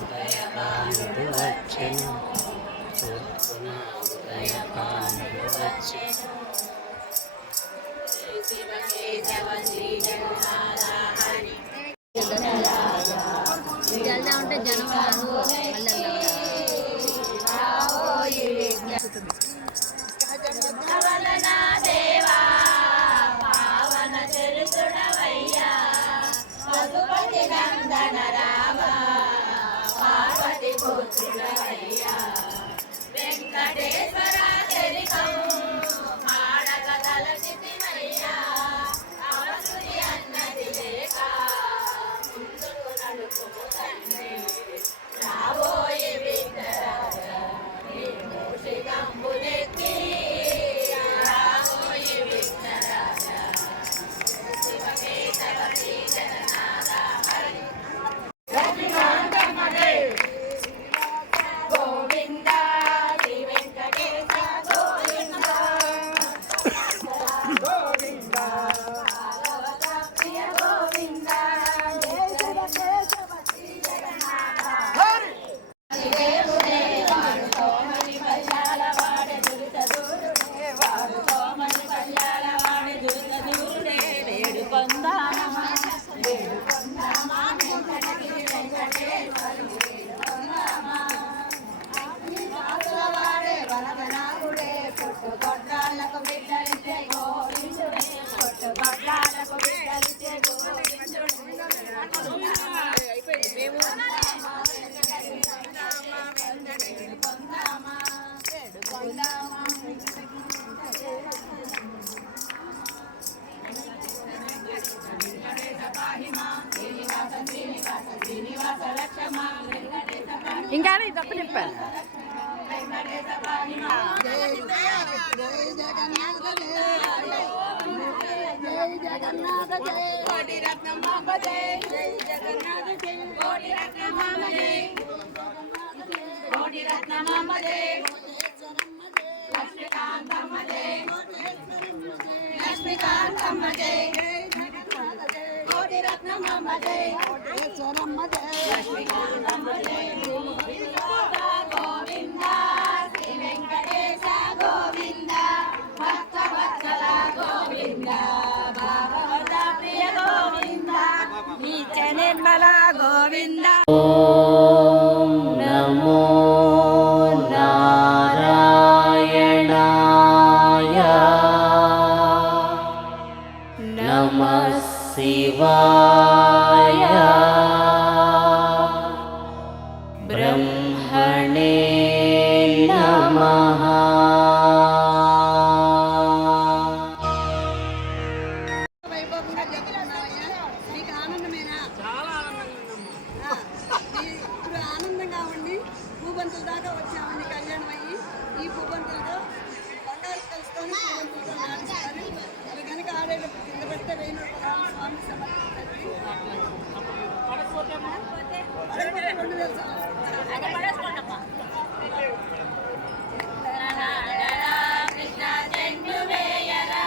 ఉదయకాంతి వచ్చెను తూర్పున ఉదయకాంతి వచ్చెను వెళ్దా ఉంటే జనం దేవా పావన చరితుడవయ్యా పశుపతి నందన రామ పార్వతి పుత్రుడవయ్యా వెంకటేశ్వర చరితం మాడక తలచితివయ్యా అవసురి అన్నది లేక ముందుకు నడుపుము తండ్రి రాబోయే విఘ్నరాజా నీ మూషికంబునెత్తి రాబోయే విఘ్నరాజా శివకేశవ శ్రీ జగన్నాథ హరి లక్ష్మీకాంతమదే గోవింద శ్రీ వెంకటేశ గోవింద గోవింద భాగవత ప్రియ గోవింద దేవుడే వాడుతో మరి పల్లాల వాడే దురిత దూరుడే వాడుతో మరి పల్లాల వాడే దురిత దూరుడే వేడుకొందామా వేడుకొందామా వెంకటగిరి వెంకటేశ్వరుడు వేడుకొందామా అగ్నివాసుల వాడే వరదనాథుడే పుట్టుకొట్టాలకు బిడ్డలిచ్చే గోవిందుడే పుట్టుకొట్టాలకు బిడ్డలిచ్చే గోవిందుడే ఇంకా తప్పు చెప్పాను జగన్నాథ జయ కోటి రత్నమాంబ జయ జయ జగన్నాథ జయ కోటి రత్నమాంబ జయ కోటి రత్నమాంబ జయ లక్ష్మీకాంతమ్మ జయ లక్ష్మీకాంతమ్మ జయ కోటి రత్నమాంబ జయ లక్ష్మీకాంతమ్మ జయ గోవింద శ్రీ వెంకటేశ గోవింద భక్తవత్సల గోవింద భాగవత ప్రియ గోవింద నీచ నిర్మల గోవింద ఓం నమో నారాయణాయ నమః శివాయ బ్రహ్మణే నమః వైభవంగా జరుగుతున్నాయా మీకు ఆనందమేనా? చాలా ఆనందంగా ఇప్పుడు ఆనందంగా ఉండి భూబంతుల దాకా వచ్చామని కళ్యాణం అయ్యి ఈ భూబంతులతో బంగారు కలుసుకొని భూబంతులతో నాడుస్తారు. అవి కనుక ఆడేటప్పుడు కింద పెడితే 1000 రూపాయలు స్వామి సమర్పిస్తారు. పడకపోతే 2000 కృష్ణ చెండు వేయరా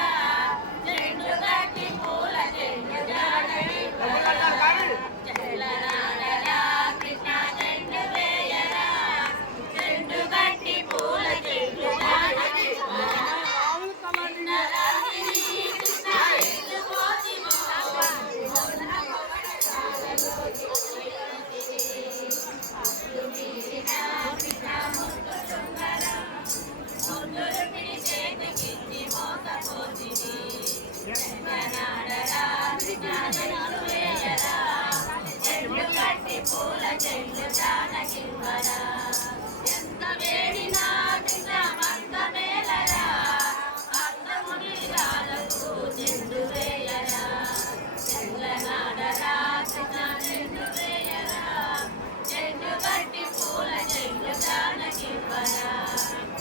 చెండు గట్టి పూల చెండు జానకి చెల్లనాడరా కృష్ణ చెండు వేయరా చెండు గట్టి పూల చెండు జానకి కృష్ణ రాగిరి కృష్ణ ఇల్లు పోసి పూల చెల్లు జానకివ్వరా ఎంత వేడినా కృష్ణ మంత మేలరా అర్థముని రాలకు చెండు వేయరా చెల్లనాడరా కృష్ణ చెండు వేయరా చెండు గట్టి పూల చెల్లు జానకివ్వరా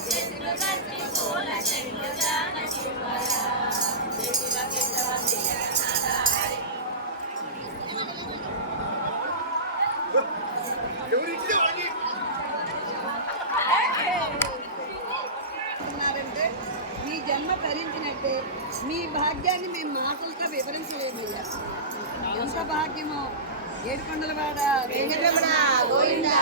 చెండు గట్టి పూల చెల్లు జానకివ్వరా ఉన్నారంటే మీ జన్మ భరించినట్టే మీ భాగ్యాన్ని మేము మాటలతో వివరించలేమయ్యా. ఎంత భాగ్యమో. ఏడుకొండలవాడ వెంకటరమణ గోవిందా.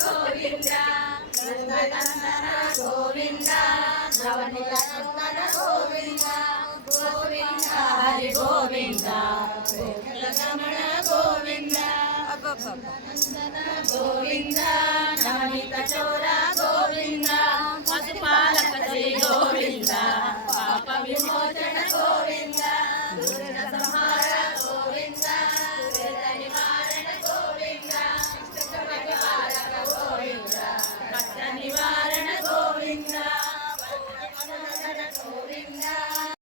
గోవింద గోవింద నవనిలందన గోవింద గోవింద హరి గోవింద గోవింద గోవింద గోవింద